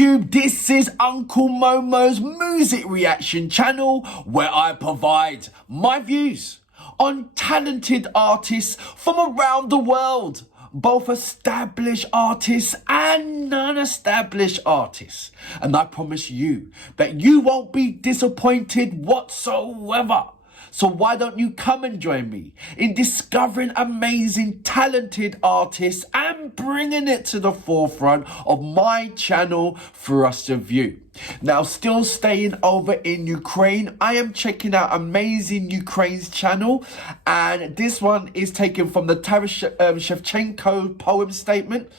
YouTube, this is Uncle Momo's music reaction channel where I provide my views on talented artists from around the world, both established artists and non-established artists. And I promise you that you won't be disappointed whatsoever. So why don't you come and join me in discovering amazing, talented artists and bringing it to the forefront of my channel for us to view. Now, still staying over in Ukraine, I am checking out Amazing Ukraine's channel, and this one is taken from the Taras Shevchenko poem testament.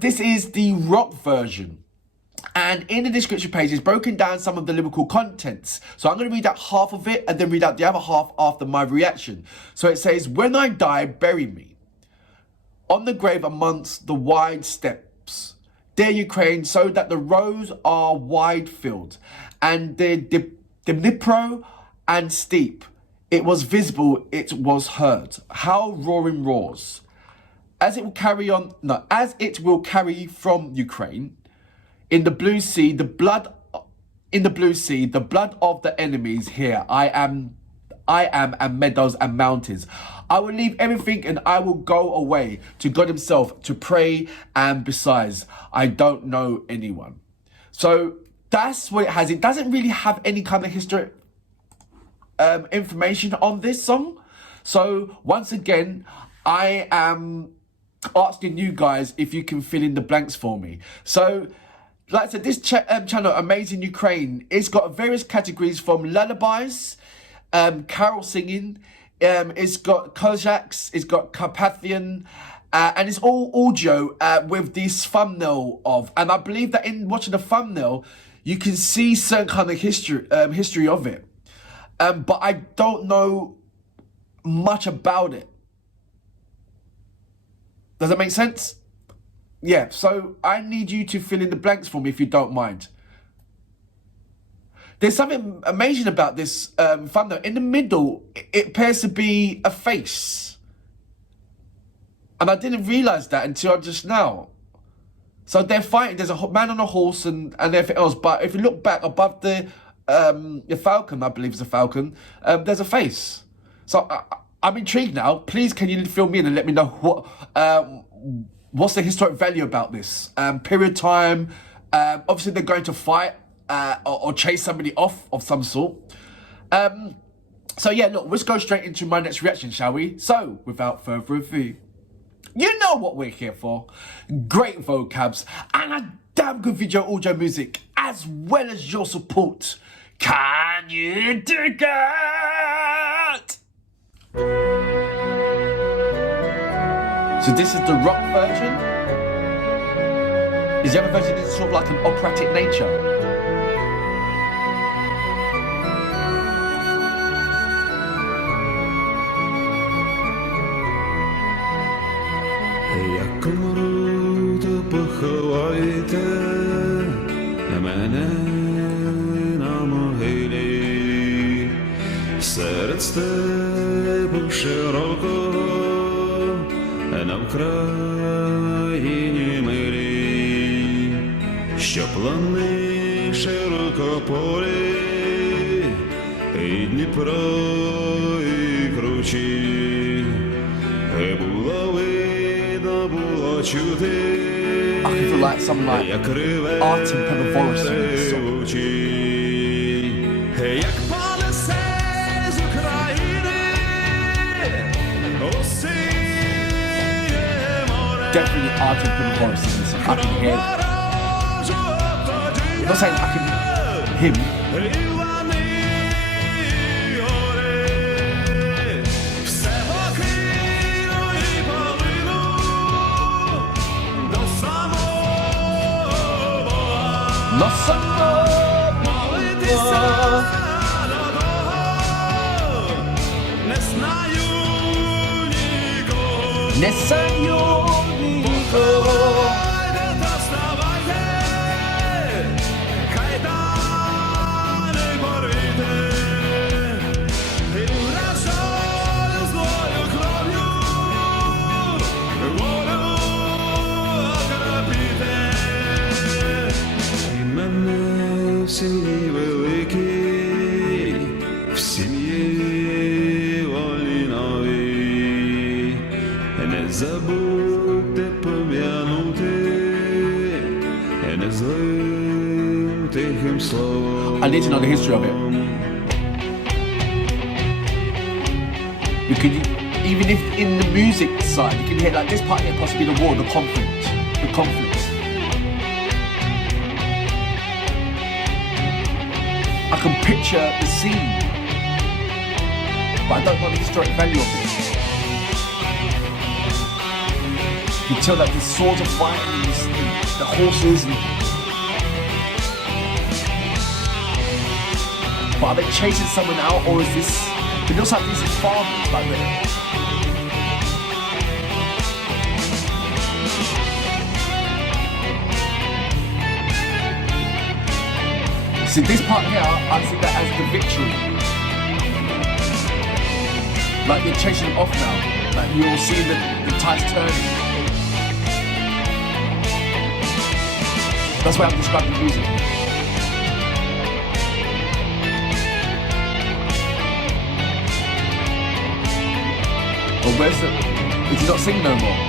This is the rock version. And in the description page, it's broken down some of the lyrical contents. So I'm going to read out half of it and then read out the other half after my reaction. So it says, when I die, bury me on the grave amongst the wide steppes, dear Ukraine, so that the roads are wide filled, and the Dnipro and steep, it was visible, it was heard, how roaring roars, as it will carry from Ukraine. In the blue sea, the blood of the enemies here. I am, and meadows and mountains. I will leave everything and I will go away to God himself to pray, and besides, I don't know anyone. So that's what it has. It doesn't really have any kind of history information on this song. So once again, I am asking you guys if you can fill in the blanks for me. So like I said, this channel, Amazing Ukraine, it's got various categories from lullabies, carol singing, it's got Kozaks, it's got Carpathian, and it's all audio with this thumbnail of. And I believe that in watching the thumbnail, you can see certain kind of history of it. But I don't know much about it. Does that make sense? Yeah, so I need you to fill in the blanks for me if you don't mind. There's something amazing about this thumbnail. In the middle, it appears to be a face. And I didn't realise that until just now. So they're fighting. There's a man on a horse and everything else. But if you look back above the falcon, I believe it's a falcon, there's a face. So I'm intrigued now. Please, can you fill me in and let me know what's the historic value about this? Period time, obviously they're going to fight or chase somebody off of some sort. So yeah, look, let's go straight into my next reaction, shall we? So, without further ado, you know what we're here for. Great vocabs and a damn good video audio music, as well as your support. Can you dig it? So this is the rock version. Is the other version is sort of like an operatic nature? Як умру, то поховайте мене на могилі серед степу широкого на Вкраїні милій, що лани широкополі, і Дніпро, і кручі, було видно, було чути, як реве, як понесе з України усе. Definitely art and put voice in this. I can hear it. I'm not saying I can him. Не знаю нікого. в сім'ї великій, в сім'ї вольній новій. Не забудьте пом'янути, не злим тихим словом. I need to know the history of it. Because even if in the music side, you can hear like this part here, possibly the war, the conflict. I can picture the scene, but I don't know the historic value of it. You can tell that the swords are fighting, the horses, but are they chasing someone out, or is this? It looks like these are farmers, like that. See, this part here, I see that as the victory. Like you're chasing them off now. Like you'll see the tides turning. That's why I'm describing the music. Well, where's the... Is he not singing no more?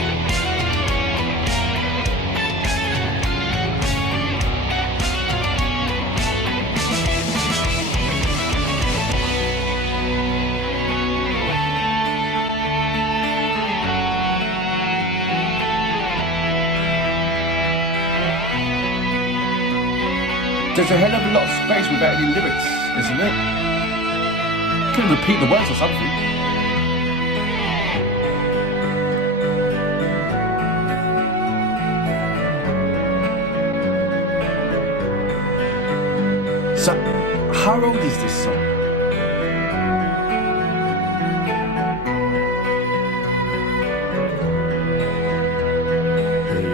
There's a hell of a lot of space without any lyrics, isn't it? You can repeat the words or something. So, how old is this song?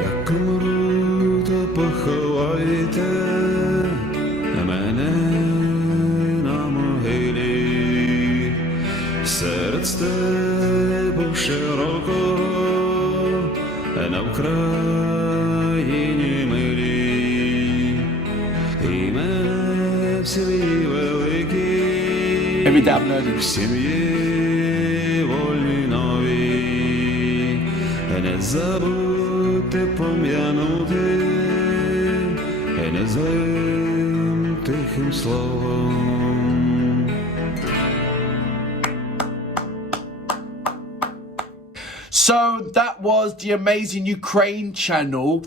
Як умру, то поховайте мене на могилі, серед степу широкого, на Україні милій, і мене в сім'ї великій, Every day I'm learning. в сім'ї вольній новій. Не забудьте пом'янути, не злим тихим словом. So that was the amazing Ukraine channel.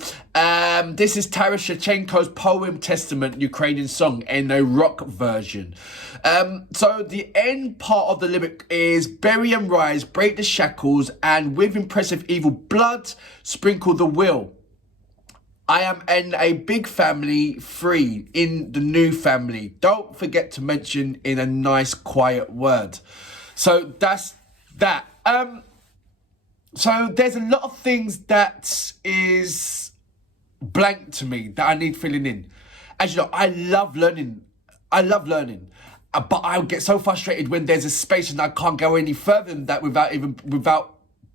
This is Taras Shevchenko's poem Testament Ukrainian song in a rock version. So the end part of the lyric is bury and rise, break the shackles, and with impressive evil blood, sprinkle the will. I am in a big family, free in the new family. Don't forget to mention in a nice quiet word. So that's that. So there's a lot of things that is blank to me that I need filling in. As you know, I love learning, but I get so frustrated when there's a space and I can't go any further than that without,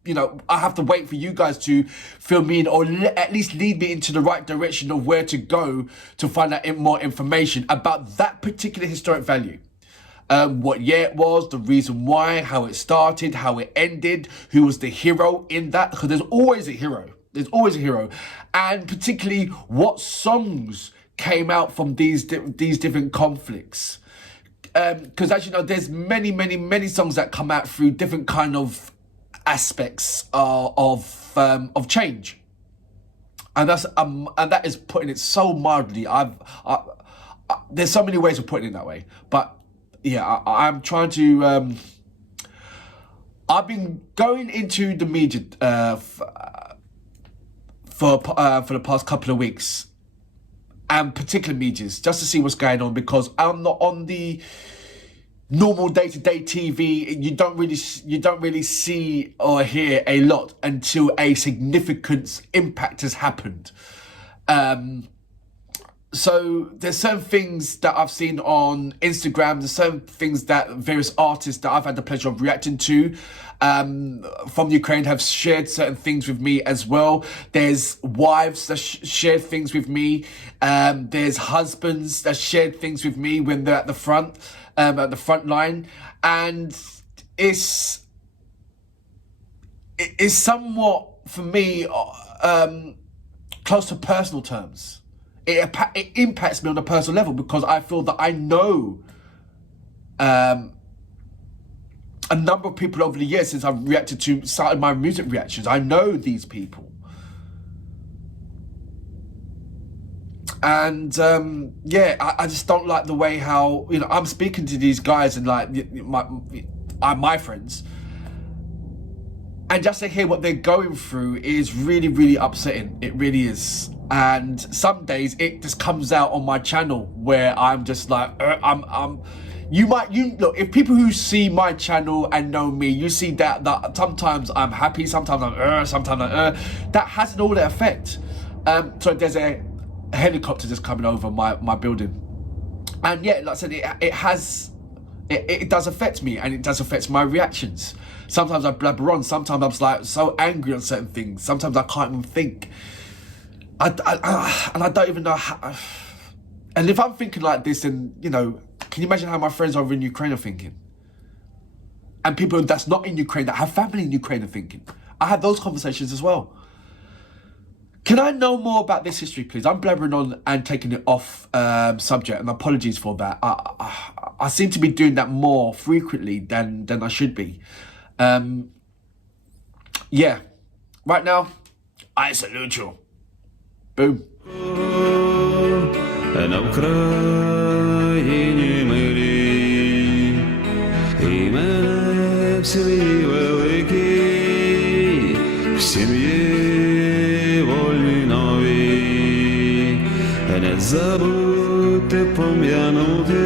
you know, I have to wait for you guys to fill me in or at least lead me into the right direction of where to go to find out more information about that particular historic value. What year it was, the reason why, how it started, how it ended, who was the hero in that, because there's always a hero. There's always a hero. And particularly what songs came out from these different conflicts. Because as you know, there's many songs that come out through different kind of aspects of change. And that is putting it so mildly. There's so many ways of putting it that way. But yeah, I'm trying to... I've been going into the media for the past couple of weeks, and particular medias, just to see what's going on, because I'm not on the normal day-to-day TV. You don't really see or hear a lot until a significant impact has happened. So there's certain things that I've seen on Instagram, there's certain things that various artists that I've had the pleasure of reacting to from Ukraine have shared certain things with me as well. There's wives that shared things with me. There's husbands that shared things with me when they're at the front line. And it's somewhat, for me, close to personal terms. It impacts me on a personal level because I feel that I know a number of people over the years since I've started my music reactions. I know these people. And I just don't like the way how, I'm speaking to these guys and like my friends, and just to hear what they're going through is really, really upsetting. It really is. And some days it just comes out on my channel where I'm just like, look, if people who see my channel and know me, you see that sometimes I'm happy, sometimes I'm that has an all effect. So there's a helicopter just coming over my building. And yeah, like I said, it does affect me, and it does affect my reactions. Sometimes I blabber on, sometimes I'm like so angry on certain things, sometimes I can't even think. And I don't even know how. And if I'm thinking like this, then, can you imagine how my friends over in Ukraine are thinking? And people that's not in Ukraine, that have family in Ukraine are thinking. I had those conversations as well. Can I know more about this history, please? I'm blabbering on and taking it off subject, and apologies for that. I seem to be doing that more frequently than I should be. Yeah. Right now, I salute you. Boom. На Україні милій, і мене в сім'ї великій, в сім'ї вольній новій, не забудьте пом'янути,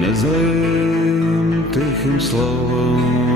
не злим тихим словом.